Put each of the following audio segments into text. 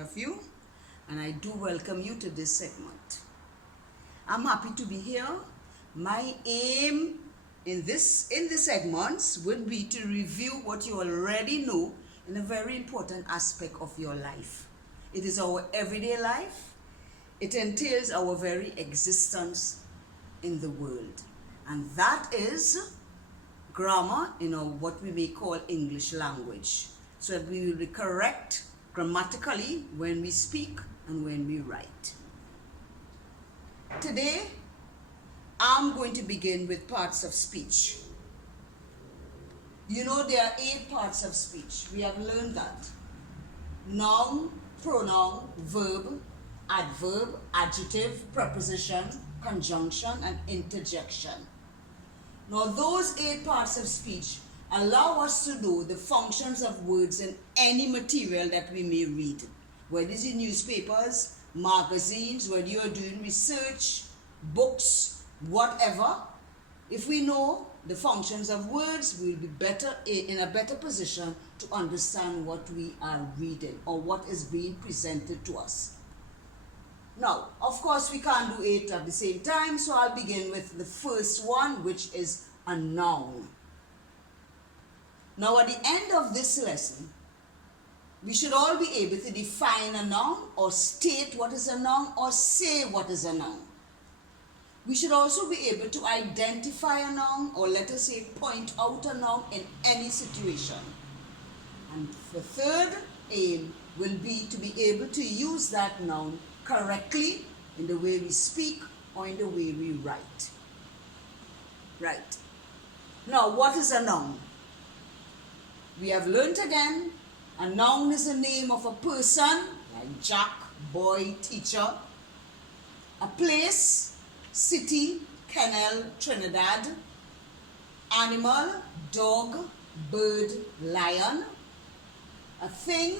of you, and I do welcome you to this segment. I'm happy to be here. My aim in this segments would be to review what you already know in a very important aspect of your life. It is our everyday life. It entails our very existence in the world, and that is grammar in what we may call English language, so that we will be correct grammatically when we speak and when we write. Today, I'm going to begin with parts of speech. You know there are 8 parts of speech. We have learned that. Noun, pronoun, verb, adverb, adjective, preposition, conjunction, and interjection. Now, those 8 parts of speech allow us to know the functions of words in any material that we may read, whether it's in newspapers, magazines, whether you are doing research, books, whatever. If we know the functions of words, we'll be in a better position to understand what we are reading or what is being presented to us. Now, of course, we can't do 8 at the same time, so I'll begin with the first one, which is a noun. Now, at the end of this lesson, we should all be able to define a noun or state what is a noun or say what is a noun. We should also be able to identify a noun, or let us say point out a noun in any situation. And the third aim will be to be able to use that noun correctly in the way we speak or in the way we write. Right. Now, what is a noun? We have learnt again, a noun is the name of a person, like Jack, boy, teacher, a place, city, Kennel, Trinidad, animal, dog, bird, lion, a thing,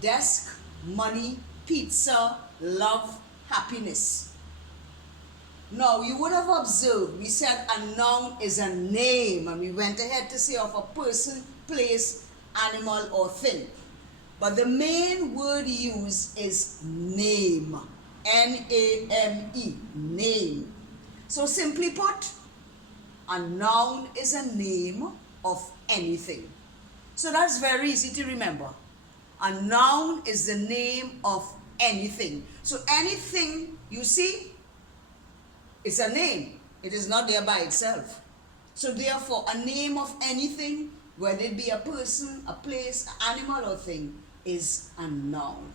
desk, money, pizza, love, happiness. Now, you would have observed, we said a noun is a name, and we went ahead to say of a person, place, animal, or thing. But the main word used is name. N-A-M-E, name. So simply put, a noun is a name of anything. So that's very easy to remember. A noun is the name of anything. So anything you see, it's a name. It is not there by itself. So therefore, a name of anything, whether it be a person, a place, an animal, or thing, is a noun.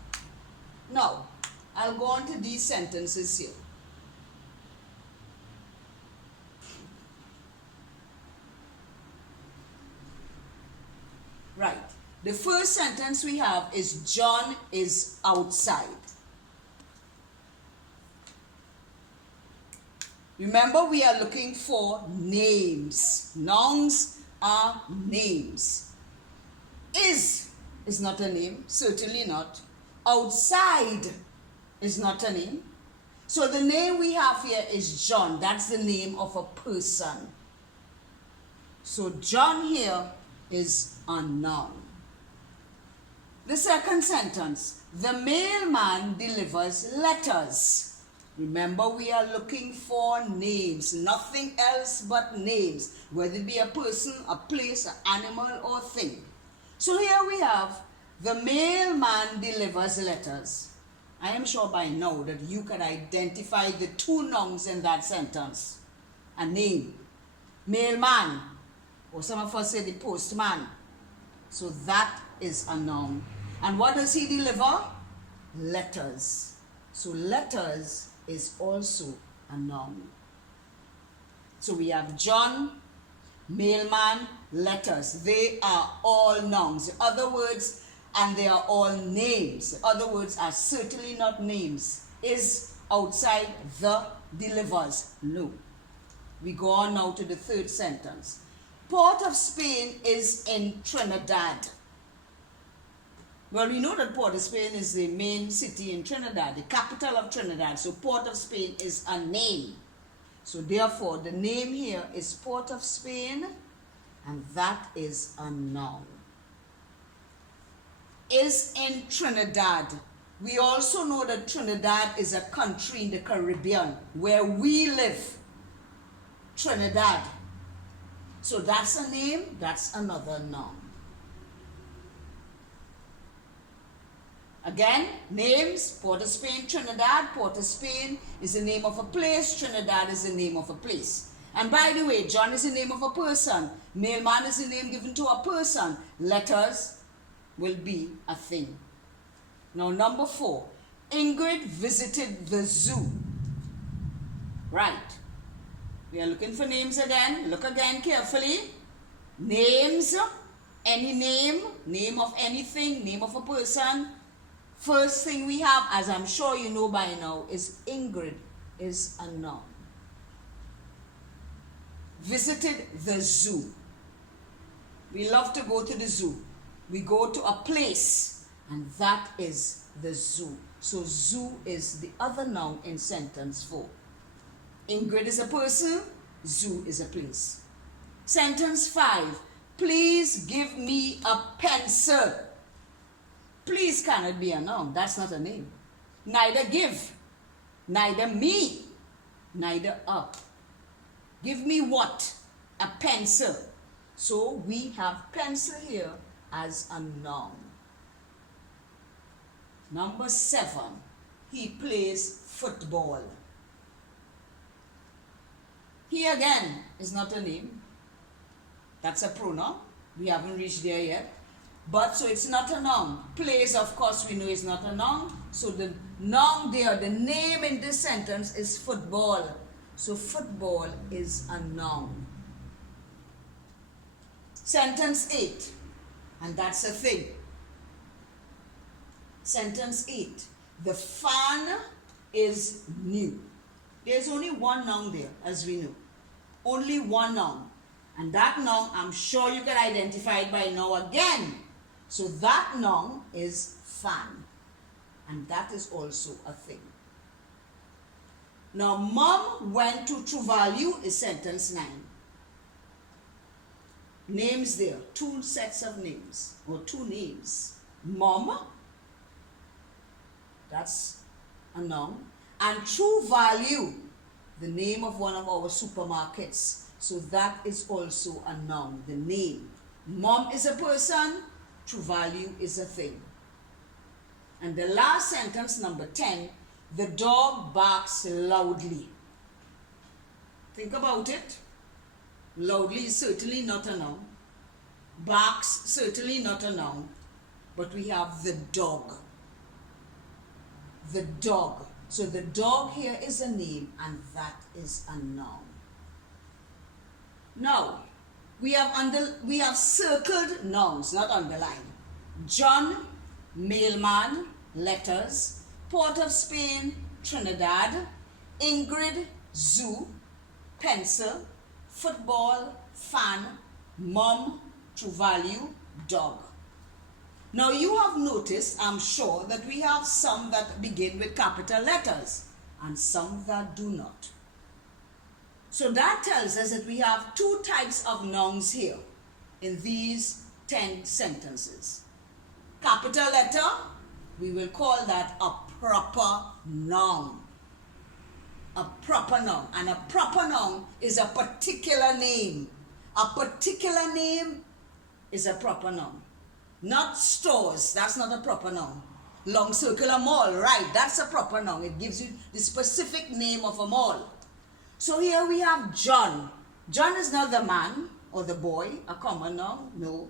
Now, I'll go on to these sentences here. Right. The first sentence we have is John is outside. Remember, we are looking for names. Nouns are names. Is not a name, certainly not. Outside is not a name. So the name we have here is John. That's the name of a person. So John here is a noun. The second sentence, the mailman delivers letters. Remember, we are looking for names, nothing else but names, whether it be a person, a place, an animal, or thing. So here we have, the mailman delivers letters. I am sure by now that you can identify the 2 nouns in that sentence. A name, mailman, or some of us say the postman. So that is a noun. And what does he deliver? Letters. So letters is also a noun. So we have John, mailman, letters. They are all nouns. In other words, and they are all names. The other words are certainly not names. Is outside, the, delivers. No. We go on now to the third sentence. Port of Spain is in Trinidad. Well, we know that Port of Spain is the main city in Trinidad, the capital of Trinidad. So Port of Spain is a name. So therefore, the name here is Port of Spain, and that is a noun. Is in Trinidad. We also know that Trinidad is a country in the Caribbean where we live. Trinidad. So that's a name, that's another noun. Again, names, Port of Spain, Trinidad. Port of Spain is the name of a place. Trinidad is the name of a place. And by the way, John is the name of a person. Mailman is the name given to a person. Letters will be a thing. Now, number 4. Ingrid visited the zoo. Right. We are looking for names again. Look again carefully. Names, any name, name of anything, name of a person. First thing we have, as I'm sure you know by now, is Ingrid is a noun. Visited the zoo. We love to go to the zoo. We go to a place, and that is the zoo. So zoo is the other noun in sentence 4. Ingrid is a person, zoo is a place. Sentence 5. Please give me a pencil. Please cannot be a noun. That's not a name. Neither give, neither me, neither up. Give me what? A pencil. So we have pencil here as a noun. Number 7. He plays football. He again is not a name. That's a pronoun. We haven't reached there yet. But so it's not a noun. Plays, of course, we know is not a noun. So the noun there, the name in this sentence is football. So football is a noun. Sentence 8. And that's a thing. Sentence 8. The fan is new. There's only one noun there, as we know. Only one noun. And that noun, I'm sure you can identify it by now again. So that noun is fan. And that is also a thing. Now, Mom went to True Value is sentence 9. Names there. 2 sets of names. Or 2 names. Mom. That's a noun. And True Value, the name of one of our supermarkets. So that is also a noun, the name. Mom is a person, True Value is a thing. And the last sentence, number 10, the dog barks loudly. Think about it. Loudly is certainly not a noun. Barks, certainly not a noun. But we have the dog. The dog. So the dog here is a name, and that is a noun. Now, we have circled nouns, not underlined. John, mailman, letters. Port of Spain, Trinidad. Ingrid, zoo, pencil. Football, fan. Mom, True Value, dog. Now you have noticed, I'm sure, that we have some that begin with capital letters and some that do not. So that tells us that we have 2 types of nouns here in these 10 sentences. Capital letter, we will call that a proper noun. A proper noun. And a proper noun is a particular name. A particular name is a proper noun. Not stores, that's not a proper noun. Long circular mall, right, that's a proper noun. It gives you the specific name of a mall. So here we have John. John is not the man or the boy, a common noun, no.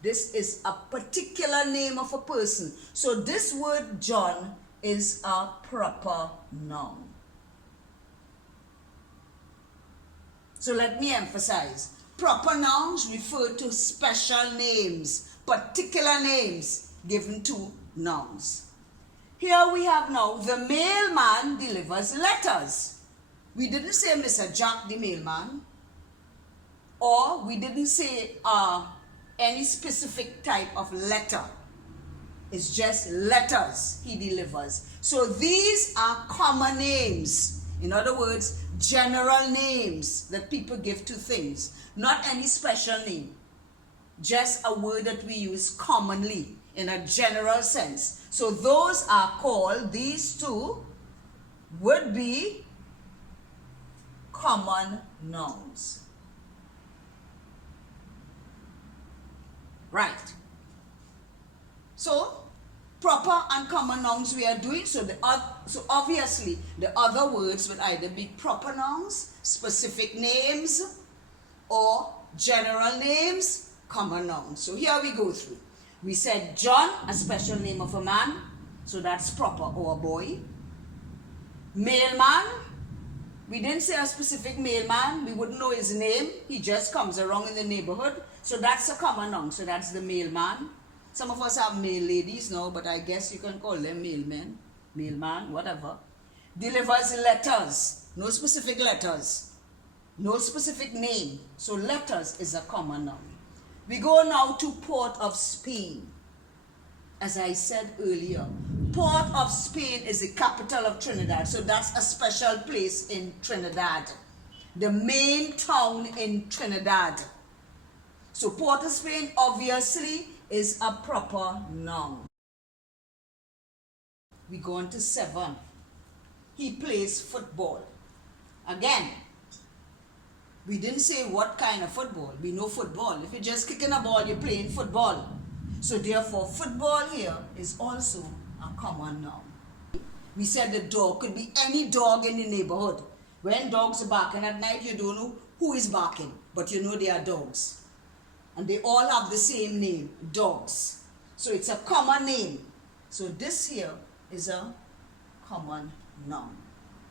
This is a particular name of a person. So this word John is a proper noun. So let me emphasize. Proper nouns refer to special names, particular names given to nouns. Here we have now the mailman delivers letters. We didn't say Mr. Jack the mailman, or we didn't say any specific type of letter. It's just letters he delivers. So these are common names. In other words, general names that people give to things. Not any special name. Just a word that we use commonly. in a general sense. So those are called, these two would be common nouns. Right. So proper and common nouns we are doing. So obviously the other words would either be proper nouns, specific names, or general names, common nouns. So here we go through. We said John, a special name of a man, so that's proper, or a boy. Mailman, we didn't say a specific mailman, we wouldn't know his name, he just comes around in the neighborhood, so that's a common noun, so that's the mailman. Some of us have mail ladies now, but I guess you can call them mailmen, mailman, whatever. Delivers letters, no specific letters, no specific name, so letters is a common noun. We go now to Port of Spain. As I said earlier, Port of Spain is the capital of Trinidad, so that's a special place in Trinidad, the main town in Trinidad. So Port of Spain obviously is a proper noun. We go on to 7. He plays football. Again, we didn't say what kind of football. We know football. If you're just kicking a ball, you're playing football. So therefore, football here is also a common noun. We said the dog could be any dog in the neighborhood. When dogs are barking at night, you don't know who is barking, but you know they are dogs. And they all have the same name, dogs. So it's a common name. So this here is a common noun.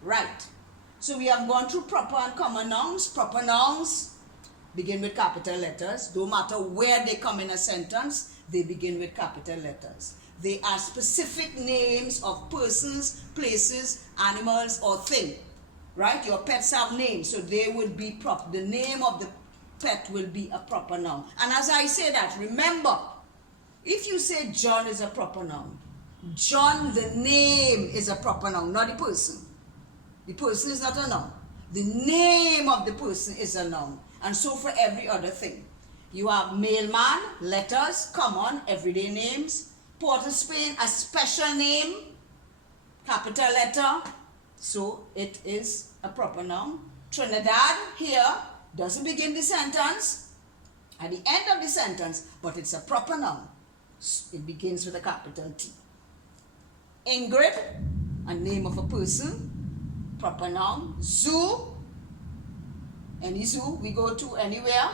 Right. So we have gone through proper and common nouns. Proper nouns begin with capital letters. No matter where they come in a sentence, they begin with capital letters. They are specific names of persons, places, animals, or things. Right? Your pets have names, so they would be proper. The name of the pet will be a proper noun. And as I say that, remember, if you say John is a proper noun, John, the name, is a proper noun, not the person. The person is not a noun. The name of the person is a noun. And so for every other thing. You have mailman, letters, common, everyday names. Port of Spain, a special name, capital letter. So it is a proper noun. Trinidad here doesn't begin the sentence at the end of the sentence, but it's a proper noun. It begins with a capital T. Ingrid, a name of a person, proper noun. Zoo, any zoo we go to anywhere,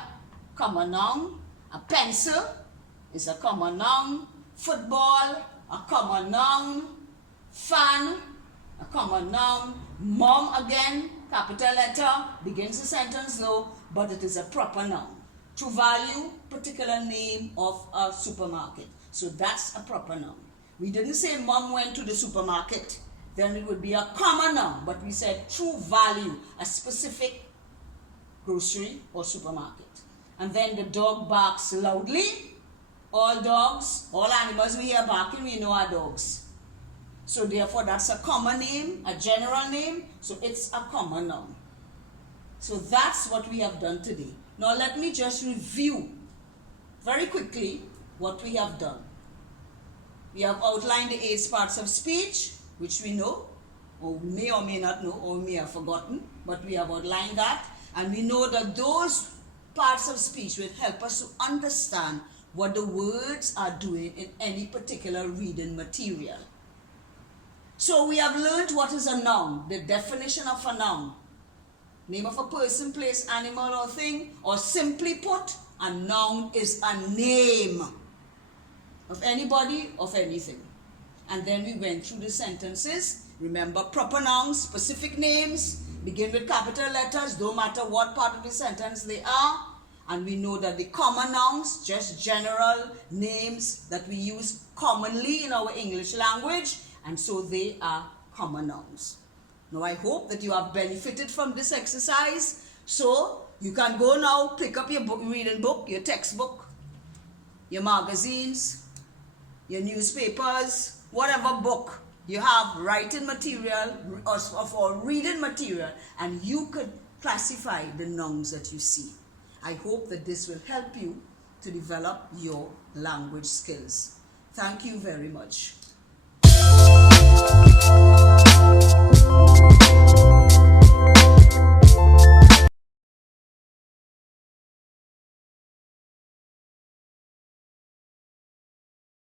common noun. A pencil is a common noun. Football, a common noun. Fan, a common noun. Mom again, capital letter, begins the sentence though, but it is a proper noun. True value, particular name of a supermarket. So that's a proper noun. We didn't say mom went to the supermarket. Then it would be a common noun, but we said true value, a specific grocery or supermarket. And then the dog barks loudly. All dogs, all animals we hear barking, we know are dogs. So therefore that's a common name, a general name, so it's a common noun. So that's what we have done today. Now let me just review very quickly what we have done. We have outlined the 8 parts of speech, which we know, or may or may not know, or may have forgotten, but we have outlined that. And we know that those parts of speech will help us to understand what the words are doing in any particular reading material. So we have learned what is a noun, the definition of a noun. Name of a person, place, animal, or thing, or simply put, a noun is a name of anybody, of anything. And then we went through the sentences. Remember, proper nouns, specific names, begin with capital letters, no matter what part of the sentence they are. And we know that the common nouns, just general names that we use commonly in our English language, and so they are common nouns. Now I hope that you have benefited from this exercise. So you can go now, pick up your book, reading book, your textbook, your magazines, your newspapers, whatever book you have, writing material or reading material, and you could classify the nouns that you see. I hope that this will help you to develop your language skills. Thank you very much.